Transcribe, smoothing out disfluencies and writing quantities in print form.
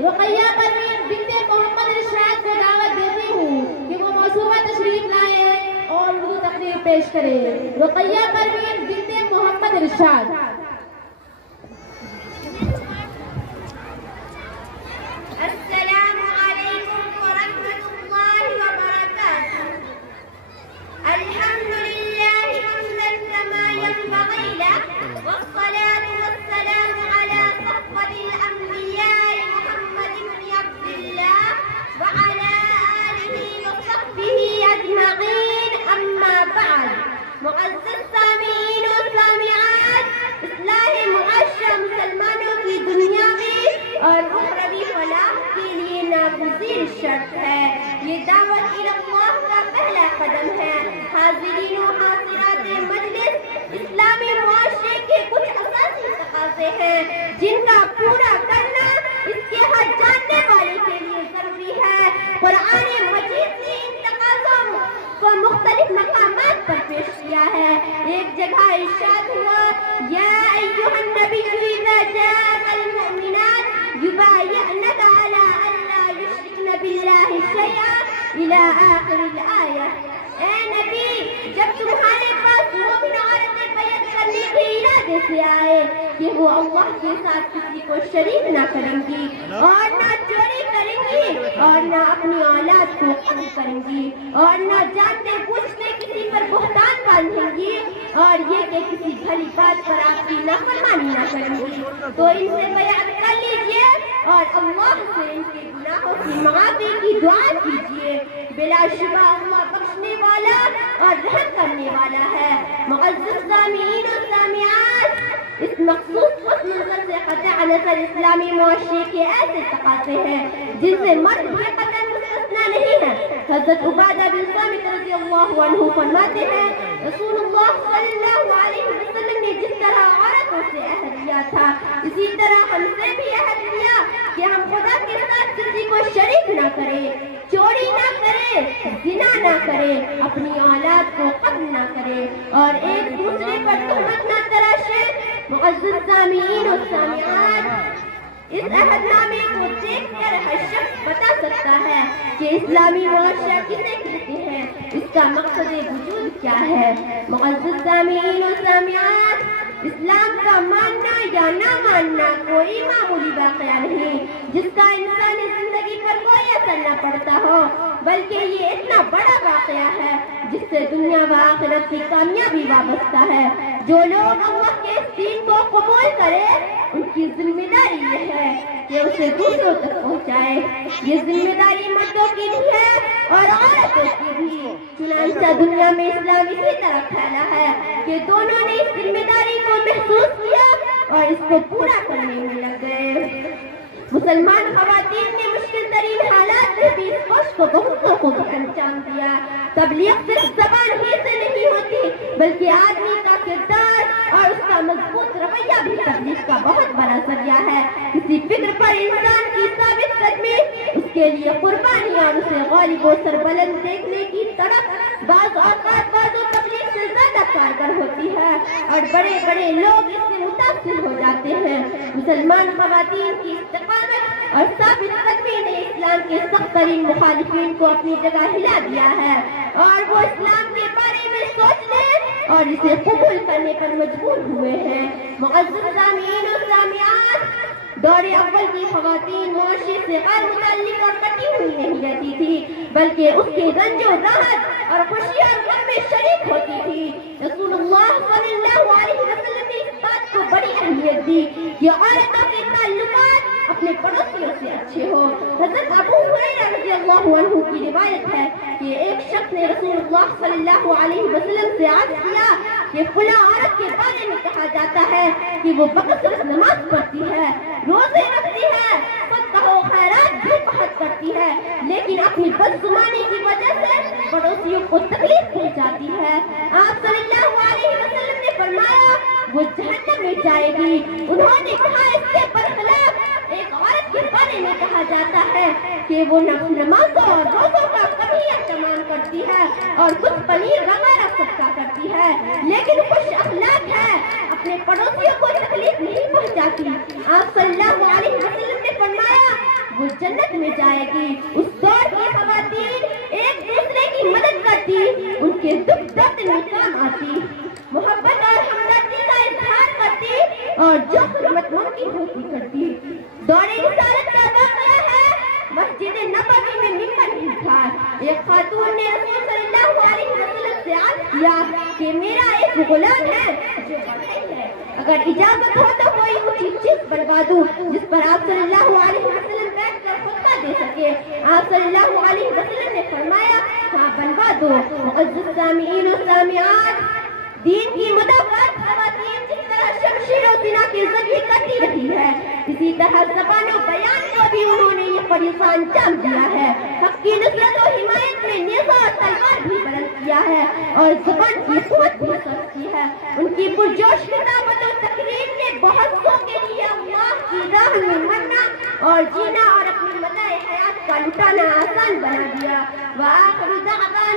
رقیہ پروین بنت محمد ارشاد کو دعوت دیتی ہوں کہ وہ موضوعہ تشریف لائے اور اردو تقریر پیش کرے. رقیہ پروین بنت محمد ارشاد. السلام علیکم ورحمۃ اللہ وبرکاتہ. الحمد للہ حمدا کما ينبغی له والصلاة والسلام على صفوة الأنبياء محمد بن عبد الله وعلى آله وصحبه أجمعين. أما بعد. معزز سامعین و سامعات، اصلاح معاشرہ مسلمانوں کی دنیاوی اور اخروی فلاح کے لیے ناگزیر شرط ہے. یہ دعوت الی اللہ کا پہلا قدم ہے. حاضرین و حاضرات مجلس، اسلامی معاشرے کے کچھ اساسی تقاضے ہیں جن کا پورا کرنا اس کے حق جاننے والے کے لیے ضروری ہے. قرآن مجید نے ان تقاضوں کو مختلف مقامات پر پیش کیا ہے. ایک جگہ ارشاد ہوا یا ایھا النبی اذا جاءک المؤمنات یبایعنک علی ان لا یشرکن باللہ شیئا الی آخر الآیہ. اے نبی، جب تمہارے پاس مومن عورتیں بیعت کرنے کے ارادے سے آئے کہ وہ اللہ کے ساتھ کسی کو شریک نہ کریں گی اور نہ چوری کریں گی اور نہ اپنی اولاد کو قتل کریں گی اور نہ جانتے بوجھتے کسی پر بہتان باندھیں گی اور یہ کہ کسی بھلی بات پر آپ کی نافرمانی نہ کریں گی، تو ان سے بیعت کر لیجئے اور اللہ سے ان کے گناہوں کی معافی کی دعا کیجئے. بلا شبہ اللہ بخشنے والا اور رحم کرنے والا ہے. معزز سامعین و سامعات، اس مخصوص پس منظر سے قطع نظر اسلامی معاشرے کے ایسے تقاضے ہیں جن سے مرد بھی قطعاً مستثنیٰ نہیں ہے. حضرت عبادہ بن صامت رضی اللہ عنہ فرماتے ہیں رسول اللہ صلی اللہ علیہ وسلم نے جس طرح عورتوں سے عہد لیا تھا اسی طرح ہم سے بھی عہد لیا کہ ہم خدا کے ساتھ کسی کو شریک نہ کرے، چوری نہ کرے، زنا نہ کرے، اپنی اولاد کو قتل نہ کرے اور ایک دوسرے پر تہمت نہ تراشے. معزز سامعین و سامعات، اس عہد نامے کو دیکھ کر ہر شخص بتا سکتا ہے کہ اسلامی معاشرہ کسے کہتے ہیں، اس کا مقصد وجود کیا ہے. معزز سامعین و سامعات، اسلام کا ماننا یا نہ ماننا کوئی معمولی واقعہ نہیں جس کا انسانی زندگی پر کوئی اثر نہ پڑتا ہو، بلکہ یہ اتنا بڑا واقعہ ہے جس سے دنیا و آخرت کی کامیابی وابستہ ہے. جو لوگ اللہ کے اس دین کو قبول کرے ان کی ذمہ داری یہ ہے کہ اسے دوسروں تک پہنچائے. یہ ذمہ داری مردوں کی بھی ہے اور عورتوں کی بھی. چنانچہ دنیا میں اسلام اسی طرح پھیلا ہے کہ دونوں نے اس ذمہ داری کو محسوس کیا اور اس کو پورا کرنے میں لگ گئے. مسلمان خواتین نے مشکل ترین حالات میں بھی اس کوشش کو بہتوں کو انجام دیا. تبلیغ صرف زبان ہی سے نہیں ہوتی بلکہ آدمی کا کردار اور اس کا مضبوط رویہ بھی تبلیغ کا بہت بڑا ذریعہ ہے. کسی فکر پر انسان کی ثابت قدمی اس کے لیے قربانی اور اسے غالب و سربلند دیکھنے کی طرف بعض اوقات بعض تبلیغ سے زیادہ کارگر ہوتی ہے اور بڑے بڑے لوگ اس سے متاثر ہو جاتے ہیں. مسلمان خواتین کی استقامت اور ثابت قدمی نے اسلام کے سخت ترین مخالفین کو اپنی جگہ ہلا دیا ہے اور وہ اسلام کے بارے میں سوچنے اور اسے قبول کرنے پر مجبور ہوئے ہیں. معزز سامعین و سامعات، دور اول کی خواتین معاشرے سے غیر متعلق اور کٹی ہوئی نہیں رہتی تھی بلکہ اس کے رنج و راحت اور خوشی اور غم میں شریک ہوتی تھی. رسول اللہ صلی اللہ علیہ وسلم نے اس بات کو بڑی اہمیت دی کہ عورتوں کے تعلقات اپنے پڑوسیوں سے اچھے ہو. حضرت ابو ہریرہ رضی اللہ عنہ کی روایت ہے کہ ایک شخص نے رسول اللہ صلی اللہ علیہ وسلم سے عرض کیا کہ فلاں عورت کے بارے میں کہا جاتا ہے کہ وہ بقصر نماز پڑھتی ہے، روزے رکھتی ہے، صدقہ و خیرات بھی بہت کرتی ہے، لیکن اپنی بدزبانی کی وجہ سے پڑوسیوں کو تکلیف پہنچاتی ہے. آپ صلی اللہ علیہ وسلم نے فرمایا وہ جہنم میں جائے گی. انہوں نے کہا اس کے برخلاف ایک عورت کے بارے میں کہا جاتا ہے کہ وہ نمازوں اور روزوں کا کبھی اہتمام کرتی ہے اور کچھ پنیر وغیرہ صدقہ کرتی ہے لیکن خوش اخلاق ہے، اپنے پڑوسیوں کو تکلیف نہیں پہنچاتی. آپ صلی اللہ علیہ وسلم نے فرمایا جنت میں جائے گی۔ اس دور کی خواتین ایک دوسرے کی مدد کرتی، ان کے دکھ درد میں کام آتی، محبت اور ہمدردی کا اظہار کرتی اور جو خدمت ممکن ہوتی کرتی۔ دور رسالت کا واقعہ ہے، مسجد نبوی میں ممبر بھی تھا۔ ایک خاتون نے رسول صلی اللہ علیہ وسلم سے عرض کیا کہ میرا ایک غلام ہے جو بڑھئی ہے، اگر اجازت ہو تو کوئی اونچی چیز بنوا دوں جس پر آپ صلی اللہ علیہ وسلم بیٹھ کر خطبہ دے سکے۔ آپ صلی اللہ علیہ وسلم نے فرمایا ہاں بنوا دو۔ معزز سامعین و سامعات، دین کی مدافعت خواتین جس طرح شمشیر و زنا کے ذریعے کرتی رہی ہے، اسی طرح زبان و بیان کو بھی انہوں نے یہ فریضہ انجام دیا ہے۔ حق کی نصرت و حمایت میں نیزہ اور تلوار بھی بلند کیا ہے اور زبان کی قوت بھی سکتی ہے۔ ان کی پرجوش کتابت و تقریر نے بہت سو کے لیے اللہ کی راہ میں مرنا اور جینا اور اپنی متاع حیات کا لٹانا آسان بنا دیا۔ وآخر دعوانا